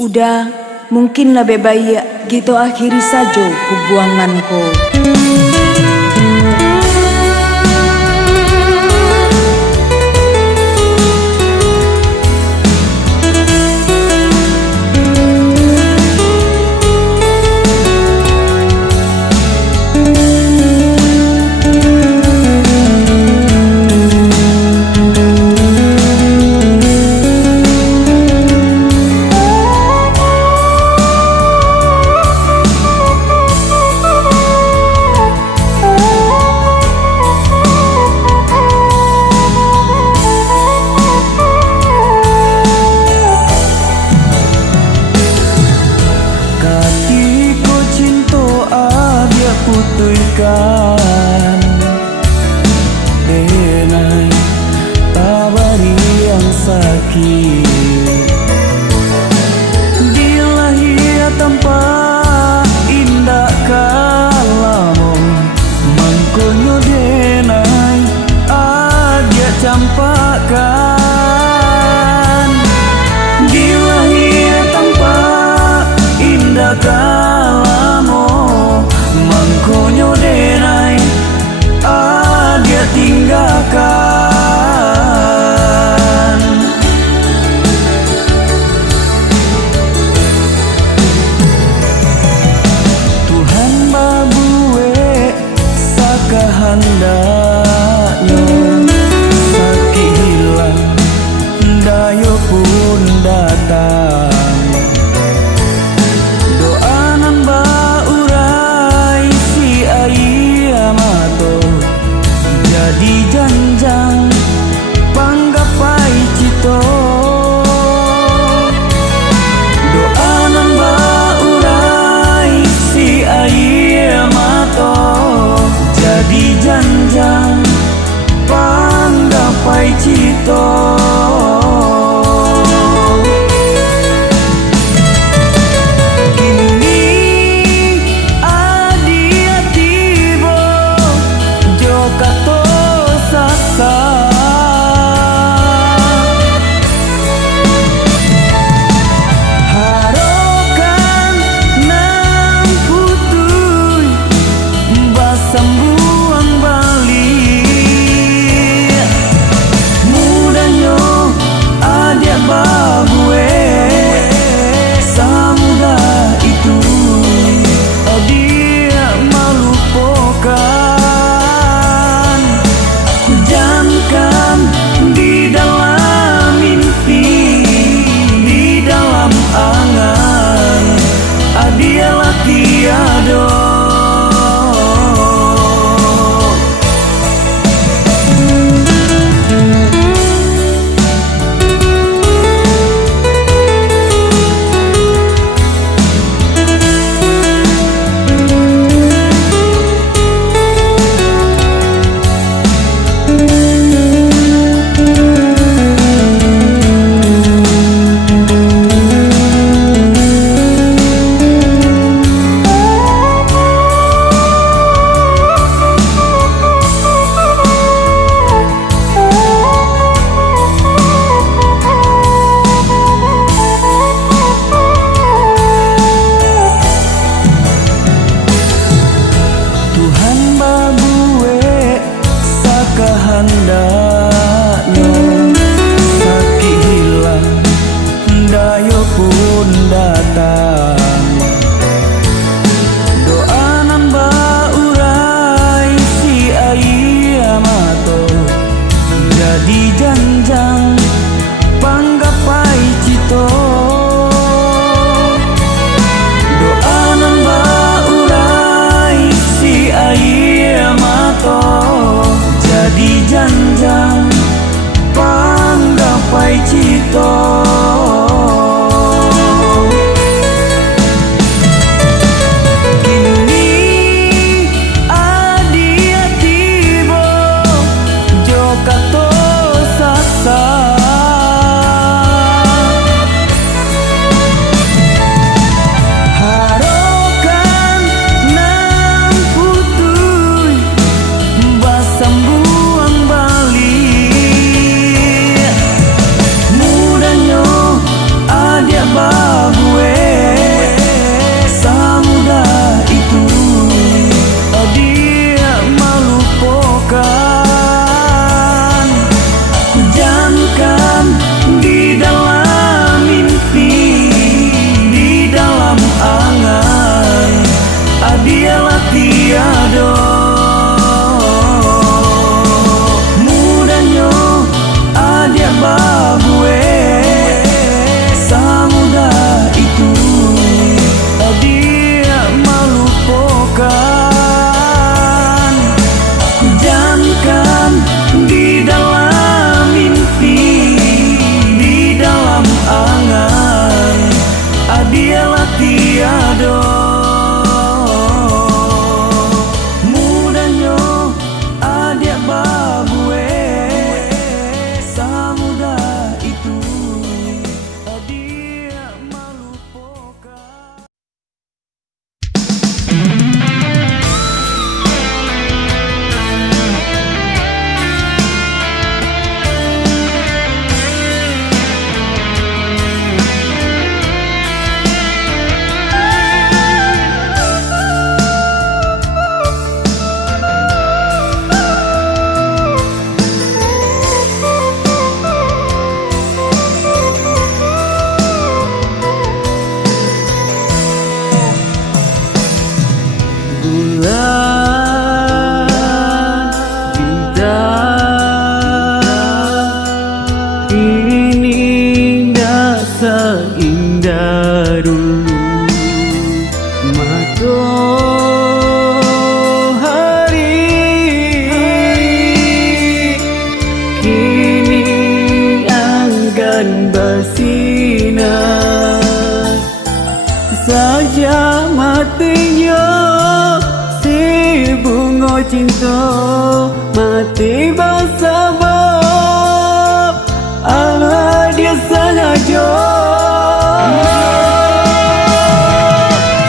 Udah, mungkin lebih baik gitu akhiri saja hubunganku. seindah dulu. Matahari kini enggan bersinar, saja matinya si bunga cinta mati bersabab Allah dia sengaja.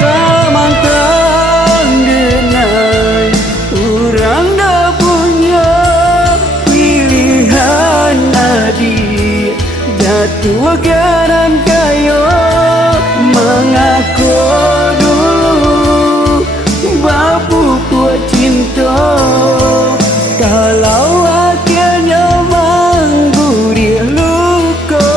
Samantang genai orang dah punya pilihan adik, jatuh kanan kayo mengaku dulu bapu kuat cinta. Kalau akhirnya menggurih luka,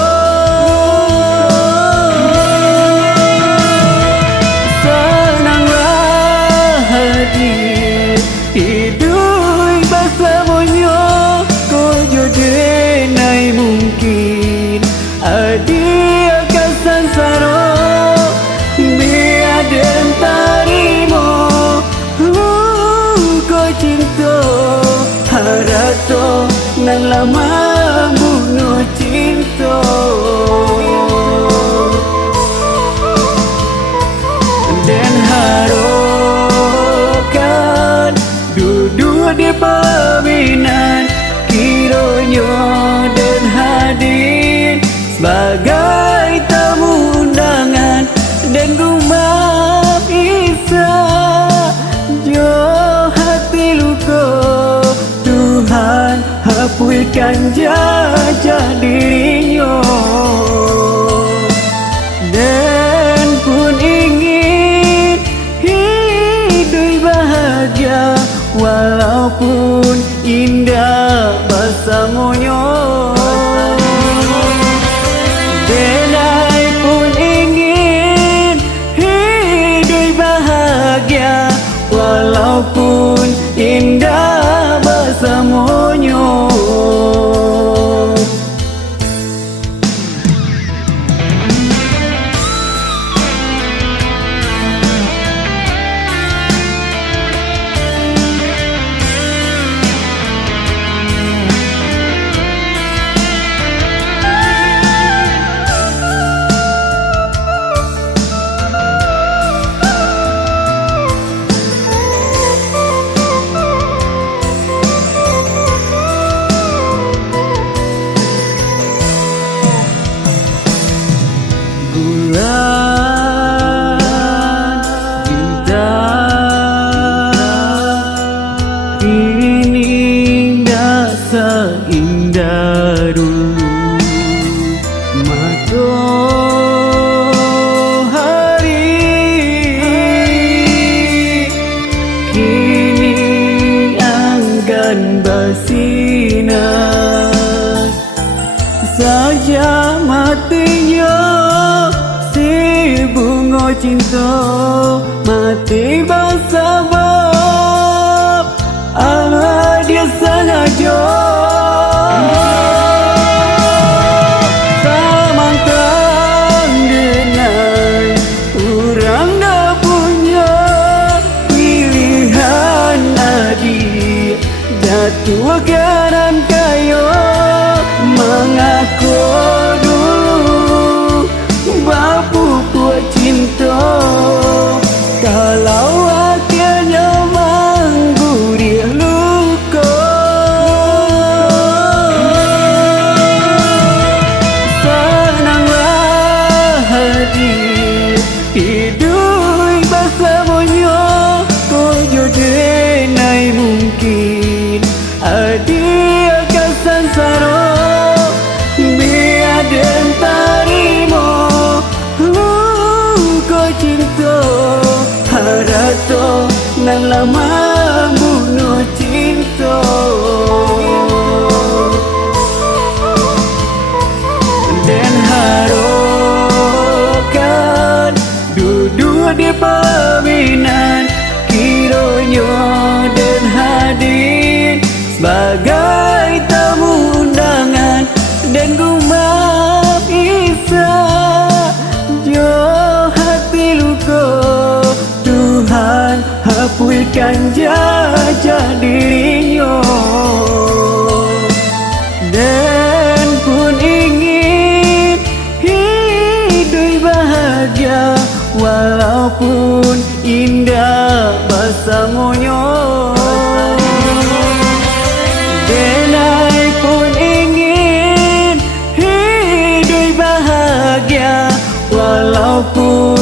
senanglah hati hidup bersamanya. Kau jodoh nai mungkin adik akan sansara biar dan tarimo. Kau cinta harato nan lama bunuh cinta. Dan harokan duduk di paminan kiranya dan hadir sebagai tamu undangan. Dan rumah bisa jo hati luka, Tuhan hapuskan jajah dirinya. Dan pun ingin hidup bahagia walaupun indah bersamanya. Dan I pun ingin hidup bahagia walaupun indah bersamanya. Bulan bintang kini dah seindah dulu. Matahari kini enggan bersinar, saja matinya si bunga cinta mati bersabab Allah dia sengaja. Samantang genai orang dah punya pilihan adik, jatuh kanan kayo mengaku dulu bapu kuat cinta. Kalau akhirnya menggurih luka, senanglah hati hidup bersamanya. Kau jodoh nai mungkin adik akan sansara biar dan tarimo. Kau cinta harato nan lama bunuh cinta. Dan harokan duduk di paminan kiranya dan hadir sebagai tamu undangan. Dan rumah bisa menjajah dirinya, dan pun ingin hidup bahagia walaupun indah bersamanya. Dan I pun ingin hidup bahagia walaupun